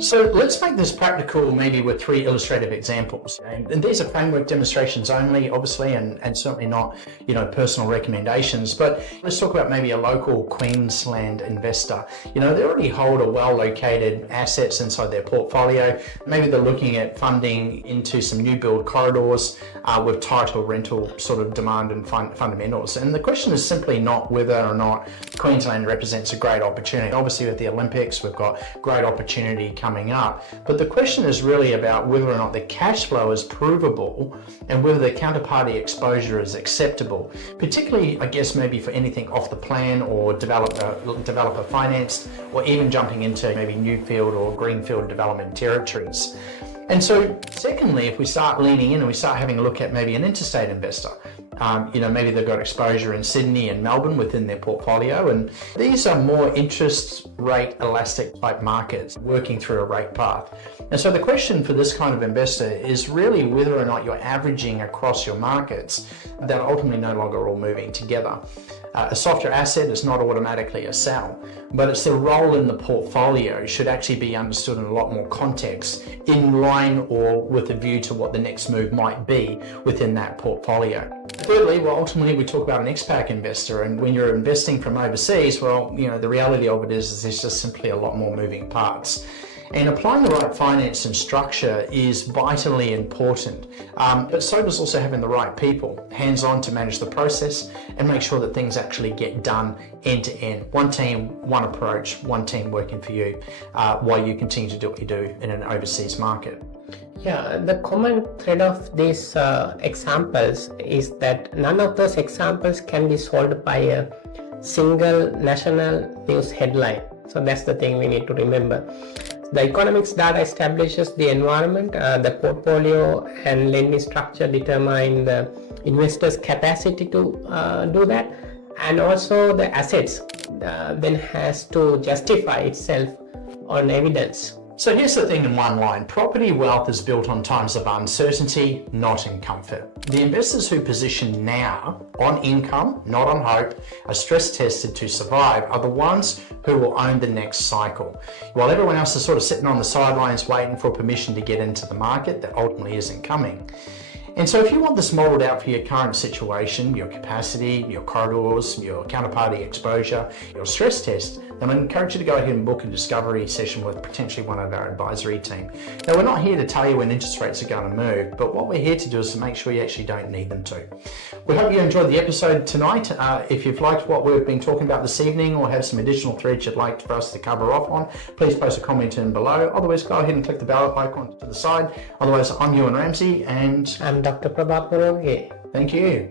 So let's make this practical, maybe with 3 illustrative examples. And these are framework demonstrations only, obviously, and certainly not, personal recommendations. But let's talk about maybe a local Queensland investor. They already hold a well-located assets inside their portfolio. Maybe they're looking at funding into some new build corridors with title rental sort of demand and fundamentals. And the question is simply not whether or not Queensland represents a great opportunity. Obviously, with the Olympics, we've got great opportunity coming up. But the question is really about whether or not the cash flow is provable and whether the counterparty exposure is acceptable, particularly, I guess, maybe for anything off the plan or developer financed, or even jumping into maybe new field or greenfield development territories. And so secondly, if we start leaning in and we start having a look at maybe an interstate investor, maybe they've got exposure in Sydney and Melbourne within their portfolio, and these are more interest rate elastic type markets working through a rate path. And so the question for this kind of investor is really whether or not you're averaging across your markets that are ultimately no longer all moving together. A softer asset is not automatically a sell, but it's the role in the portfolio should actually be understood in a lot more context, in line or with a view to what the next move might be within that portfolio. Thirdly, ultimately we talk about an expat investor, and when you're investing from overseas, the reality of it is there's just simply a lot more moving parts. And applying the right finance and structure is vitally important, but so does also having the right people, hands-on to manage the process and make sure that things actually get done end-to-end. One team, one approach, one team working for you while you continue to do what you do in an overseas market. Yeah, the common thread of these examples is that none of those examples can be solved by a single national news headline. So that's the thing we need to remember. The economics data establishes the environment, the portfolio and lending structure determine the investor's capacity to do that, and also the assets then has to justify itself on evidence. So here's the thing in one line: property wealth is built on times of uncertainty, not in comfort. The investors who position now on income, not on hope, are stress tested to survive, are the ones who will own the next cycle. While everyone else is sort of sitting on the sidelines waiting for permission to get into the market that ultimately isn't coming. And so if you want this modeled out for your current situation, your capacity, your corridors, your counterparty exposure, your stress test, then I encourage you to go ahead and book a discovery session with potentially one of our advisory team. Now, we're not here to tell you when interest rates are going to move, but what we're here to do is to make sure you actually don't need them to. We hope you enjoyed the episode tonight. If you've liked what we've been talking about this evening or have some additional threads you'd like for us to cover off on, please post a comment in below. Otherwise, go ahead and click the bell icon to the side. Otherwise, I'm Ewan Ramsey, and I'm Dr. Prabha Puroge. Thank you.